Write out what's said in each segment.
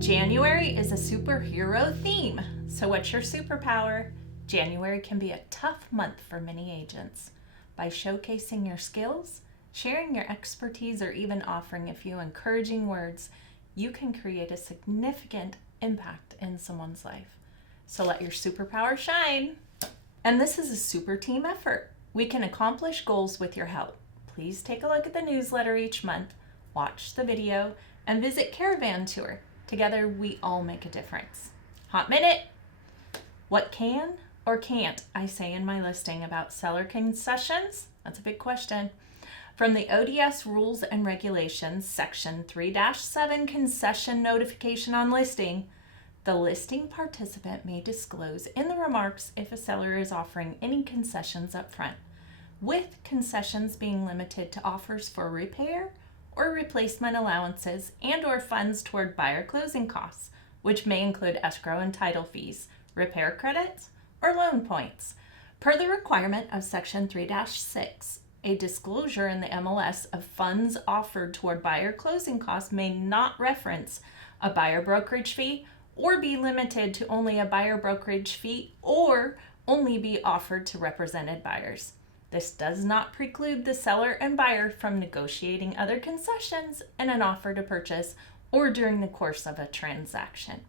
January is a superhero theme. So what's your superpower? January can be a tough month for many agents. By showcasing your skills, sharing your expertise, or even offering a few encouraging words, you can create a significant impact in someone's life. So let your superpower shine. And this is a super team effort. We can accomplish goals with your help. Please take a look at the newsletter each month, watch the video, and visit Caravan Tour. Together, we all make a difference. Hot minute! What can or can't I say in my listing about seller concessions? That's a big question. From the ODS Rules and Regulations, Section 3-7 Concession Notification on Listing, the listing participant may disclose in the remarks if a seller is offering any concessions up front, with concessions being limited to offers for repair or replacement allowances and/or funds toward buyer closing costs, which may include escrow and title fees, repair credits, or loan points. Per the requirement of Section 3-6, a disclosure in the MLS of funds offered toward buyer closing costs may not reference a buyer brokerage fee or be limited to only a buyer brokerage fee or only be offered to represented buyers. This does not preclude the seller and buyer from negotiating other concessions in an offer to purchase or during the course of a transaction.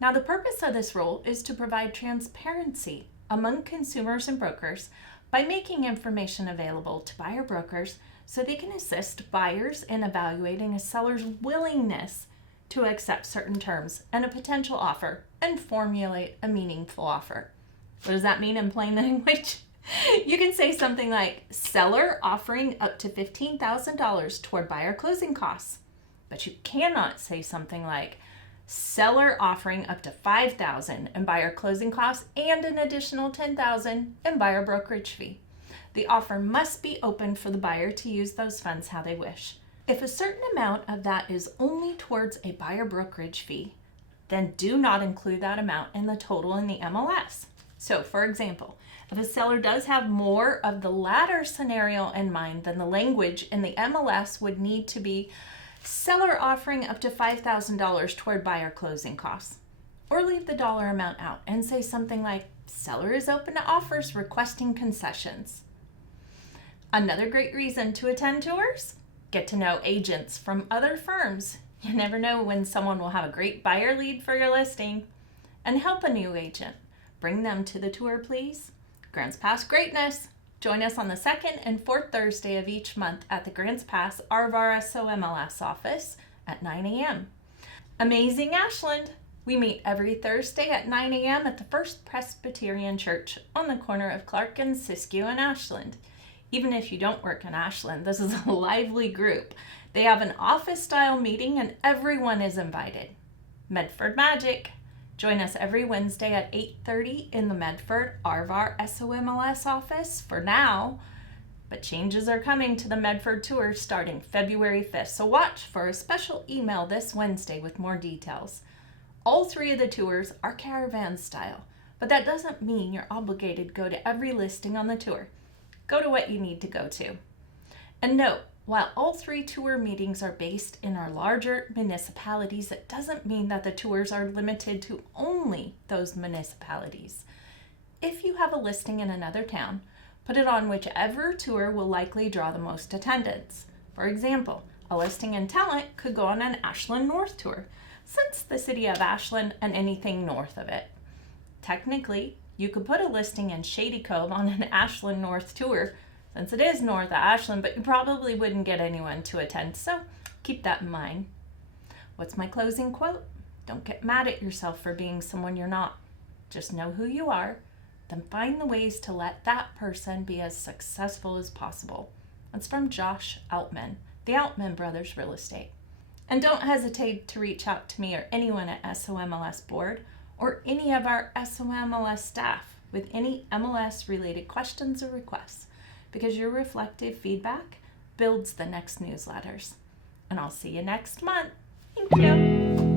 Now, the purpose of this rule is to provide transparency among consumers and brokers by making information available to buyer brokers so they can assist buyers in evaluating a seller's willingness to accept certain terms and a potential offer and formulate a meaningful offer. What does that mean in plain language? You can say something like, seller offering up to $15,000 toward buyer closing costs. But you cannot say something like, seller offering up to $5,000 in buyer closing costs and an additional $10,000 in buyer brokerage fee. The offer must be open for the buyer to use those funds how they wish. If a certain amount of that is only towards a buyer brokerage fee, then do not include that amount in the total in the MLS. So, for example, if a seller does have more of the latter scenario in mind, then the language in the MLS would need to be seller offering up to $5,000 toward buyer closing costs. Or leave the dollar amount out and say something like, seller is open to offers requesting concessions. Another great reason to attend tours? Get to know agents from other firms. You never know when someone will have a great buyer lead for your listing. And help a new agent. Bring them to the tour, please. Grants Pass greatness. Join us on the second and fourth Thursday of each month at the Grants Pass RVAR SOMLS office at 9 a.m. Amazing Ashland! We meet every Thursday at 9 a.m. at the First Presbyterian Church on the corner of Clark and Siskiyou in Ashland. Even if you don't work in Ashland, this is a lively group. They have an office-style meeting and everyone is invited. Medford Magic! Join us every Wednesday at 8:30 in the Medford RVAR SOMLS office for now, but changes are coming to the Medford tour starting February 5th, so watch for a special email this Wednesday with more details. All three of the tours are caravan style, but that doesn't mean you're obligated to go to every listing on the tour. Go to what you need to go to. And note, while all three tour meetings are based in our larger municipalities, it doesn't mean that the tours are limited to only those municipalities. If you have a listing in another town, put it on whichever tour will likely draw the most attendance. For example, a listing in Talent could go on an Ashland North tour, since the city of Ashland and anything north of it. Technically, you could put a listing in Shady Cove on an Ashland North tour, since it is north of Ashland, but you probably wouldn't get anyone to attend, so keep that in mind. What's my closing quote? Don't get mad at yourself for being someone you're not. Just know who you are, then find the ways to let that person be as successful as possible. That's from Josh Altman, the Altman Brothers Real Estate. And don't hesitate to reach out to me or anyone at SOMLS Board or any of our SOMLS staff with any MLS-related questions or requests, because your reflective feedback builds the next newsletters. And I'll see you next month. Thank you.